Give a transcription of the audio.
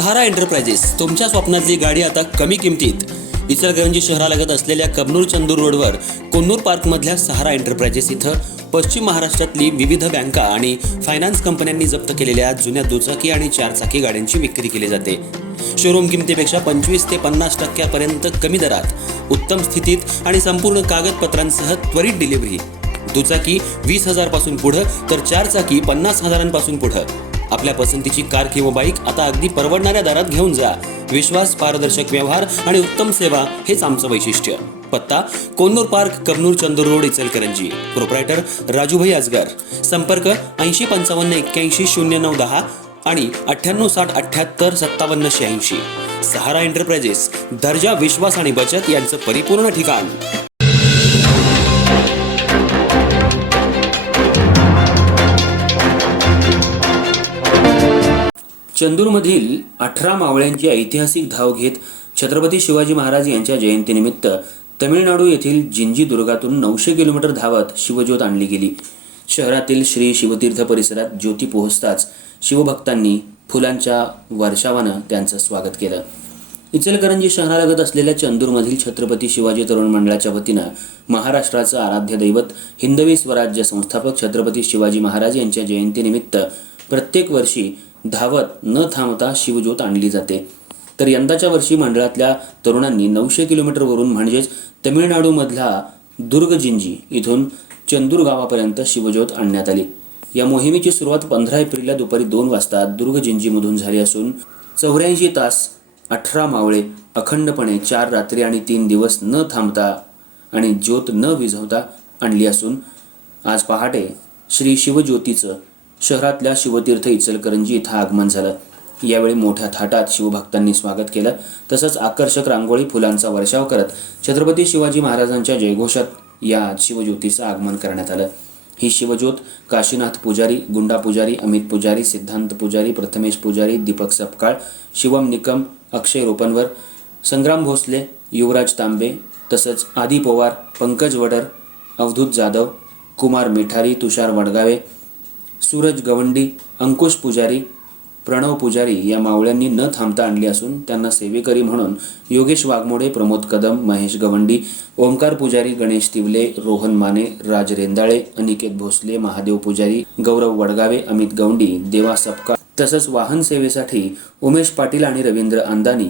सहारा enterprises तुमच्या स्वप्नातली गाडी आता कमी किमतीत. इचलकरंजी शहरालगत असलेल्या कबनूर चंदूर रोडवर कोन्नूर पार्कमधल्या सहारा एंटरप्राइजेस इथं पश्चिम महाराष्ट्रातली विविध बँका आणि फायनान्स कंपन्यांनी जप्त केलेल्या जुन्या दुचाकी आणि चारचाकी गाड्यांची विक्री केली जाते. शोरूम किमतीपेक्षा 25 ते 50% कमी दरात, उत्तम स्थितीत आणि संपूर्ण कागदपत्रांसह त्वरित डिलिव्हरी. दुचाकी 20,000 पासून पुढे तर चारचाकी 50,000 पुढे. आपल्या पसंतीची कार किंवा बाईक आता अगदी परवडणाऱ्या दरात घेऊन जा. विश्वास, पारदर्शक व्यवहार आणि उत्तम सेवा हेच आमचं वैशिष्ट्य. पत्ता Konnur park, Kabnur Chandur road, Ichalkaranji. Proprietor Rajubhai Ajgar. संपर्क 8055810910 आणि 9860785786. सहारा एंटरप्राइजेस, दर्जा, विश्वास आणि बचत यांचं परिपूर्ण ठिकाण. चंदूरमधील 18 मावळ्यांची ऐतिहासिक धाव घेत छत्रपती शिवाजी महाराज यांच्या जयंतीनिमित्त तमिळनाडू येथील जिंजी दुर्गातून 900 किलोमीटर धावत शिवज्योत आणली गेली. शहरातील श्री शिवतीर्थ परिसरात ज्योती पोहोचताच शिवभक्तांनी फुलांच्या वर्षावानं त्यांचं स्वागत केलं. इचलकरंजी शहरालगत असलेल्या चंदूरमधील छत्रपती शिवाजी तरुण मंडळाच्या वतीनं महाराष्ट्राचं आराध्य दैवत हिंदवी स्वराज्य संस्थापक छत्रपती शिवाजी महाराज यांच्या जयंतीनिमित्त प्रत्येक वर्षी धावत न थांबता शिवज्योत आणली जाते. तर यंदाच्या वर्षी मंडळातल्या तरुणांनी 900 किलोमीटरवरून म्हणजेच तमिळनाडूमधला दुर्ग जिंजी इथून चंदूर गावापर्यंत शिवज्योत आणण्यात आली. या मोहिमेची सुरुवात 15 एप्रिलला दुपारी 2 वाजता दुर्ग जिंजीमधून झाली असून 84 तास 18 मावळे अखंडपणे 4 रात्री आणि 3 दिवस न थांबता आणि ज्योत न विझवता आणली असून आज पहाटे श्री शिवज्योतीचं शहरातल्या शिवतीर्थ इचलकरंजी इथं आगमन झालं. यावेळी मोठ्या थाटात शिवभक्तांनी स्वागत केलं. तसंच आकर्षक रांगोळी, फुलांचा वर्षाव करत छत्रपती शिवाजी महाराजांच्या जयघोषात या शिवज्योतीचं आगमन करण्यात आलं. ही शिवज्योत काशीनाथ पुजारी, गुंडा पुजारी, अमित पुजारी, सिद्धांत पुजारी, प्रथमेश पुजारी, दीपक सपकाळ, शिवम निकम, अक्षय रोपनवर, संग्राम भोसले, युवराज तांबे, तसंच आदी पवार, पंकज वडर, अवधूत जाधव, कुमार मिठारी, तुषार वडगावे, सूरज गवंडी, अंकुश पुजारी, प्रणव पुजारी या मावळ्यांनी न थांबता आणली असून त्यांना सेवेकरी म्हणून योगेश वाघमोडे, प्रमोद कदम, महेश गवंडी, ओमकार पुजारी, गणेश तिवले, रोहन माने, राज रेंदाळे, अनिकेत भोसले, महादेव पुजारी, गौरव वडगावे, अमित गवंडी, देवा सपकाळ, तसंच वाहन सेवेसाठी उमेश पाटील आणि रवींद्र अंदानी